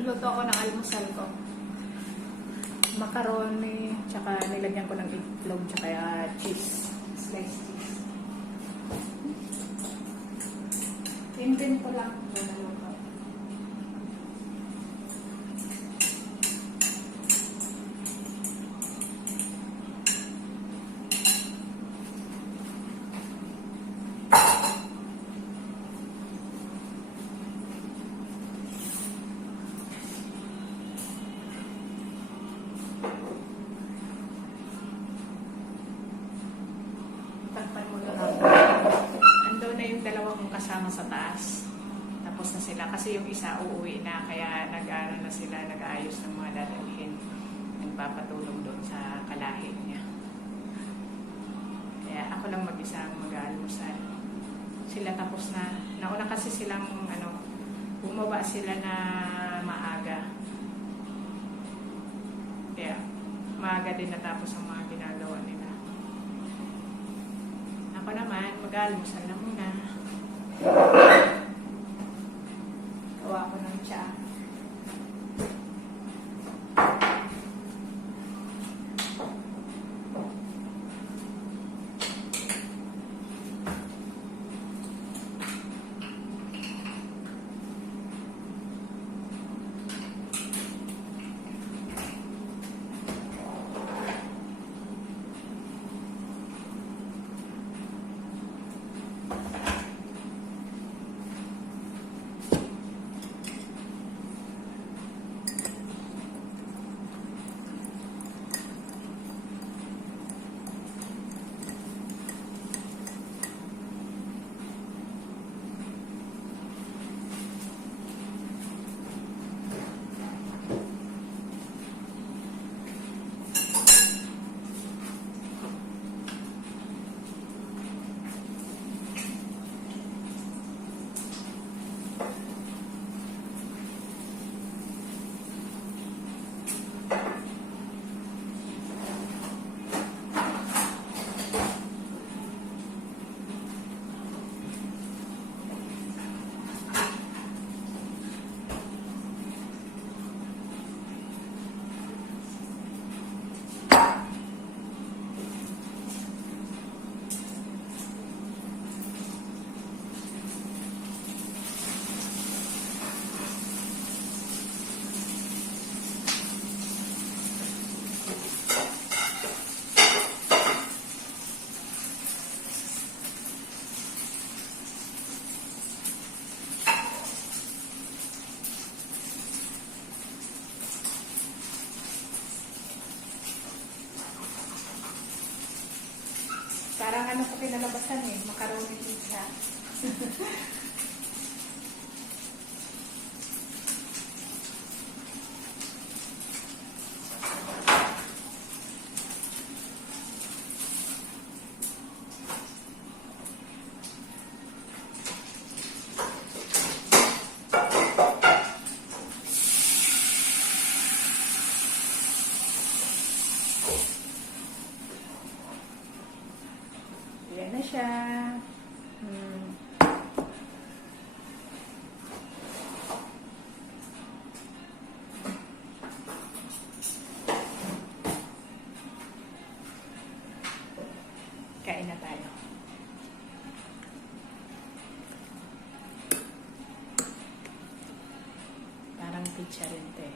Luto ako ng almusal ko. Macaroni, tsaka nilagyan ko ng itlog, tsaka cheese. Sliced cheese. Tintin ko lang. Takpan mo lang ako. Ando na yung dalawa kong kasama sa taas. Tapos na sila. Kasi yung isa uuwi na. Kaya nag-ano na sila. Nag-aayos ng mga dadalhin. Nagpapatulong doon sa kalahin niya. Kaya ako lang mag-isa ang mag-aalmusal. Sila tapos na. Nauna kasi silang bumaba sila na maaga. Kaya maaga din natapos ang mga ginagawa nila. Ako naman, mag-almusal na muna. Gawa ko ng tsa. Parang sa pinalabasan macaroni pizza. Yan na siya. Kain na tayo. Parang pizza rin ito eh.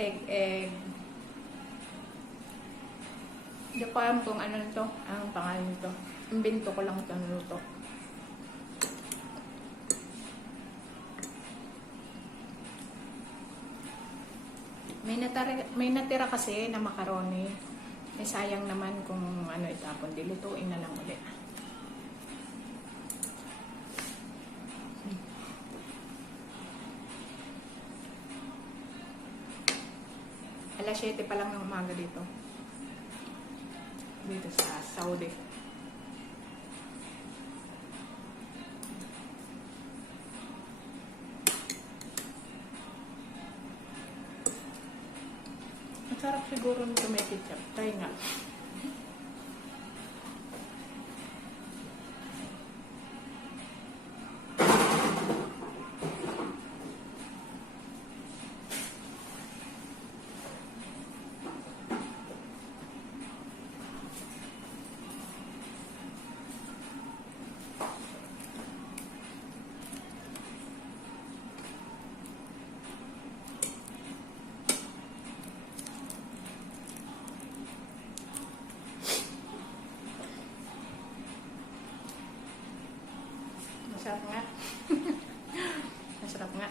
Egg. Hindi ko alam kung ano nito, ang pangalan nito. Imbento ko lang ito luto. May natira kasi na macaroni. May sayang naman kung itapon. Dilutuin na lang ulit. Alas 7 pa lang ng umaga dito sa Saudi. Masarap siguro nito may ketchup. Try nga. Masarap nga. Masarap nga.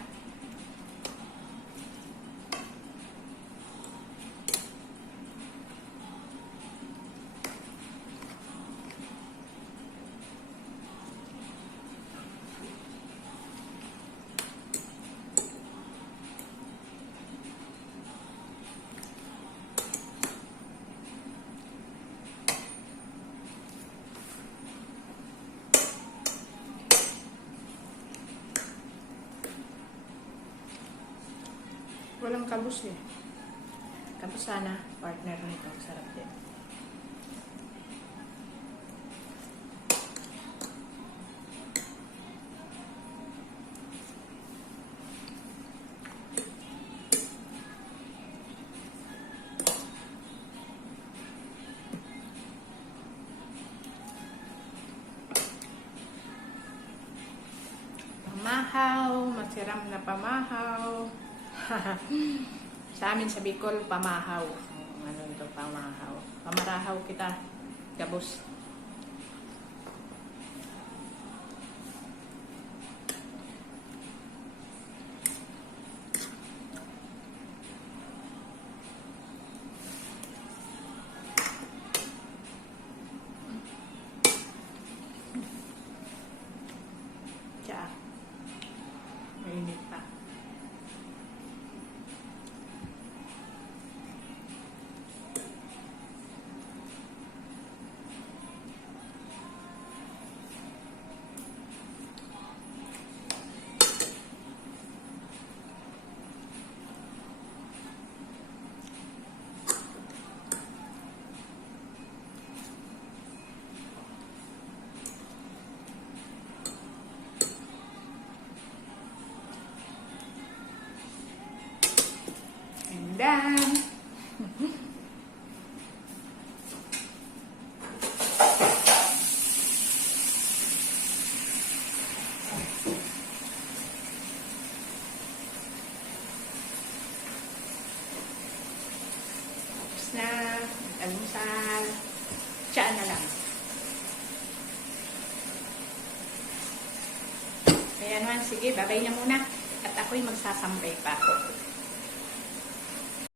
Walang kabus eh. Kabus sana, partner nito. Sarap din. Pamahaw, masiram na pamahaw. Sa amin sa Bicol, pamahaw. Ano ito, pamahaw. Pamarahaw kita, gabos. Tiyan. Mainit pa. And then, tapos na, almusal, tiyan na lang. Kaya naman, sige, babay na muna. At ako'y magsasampay pa ako.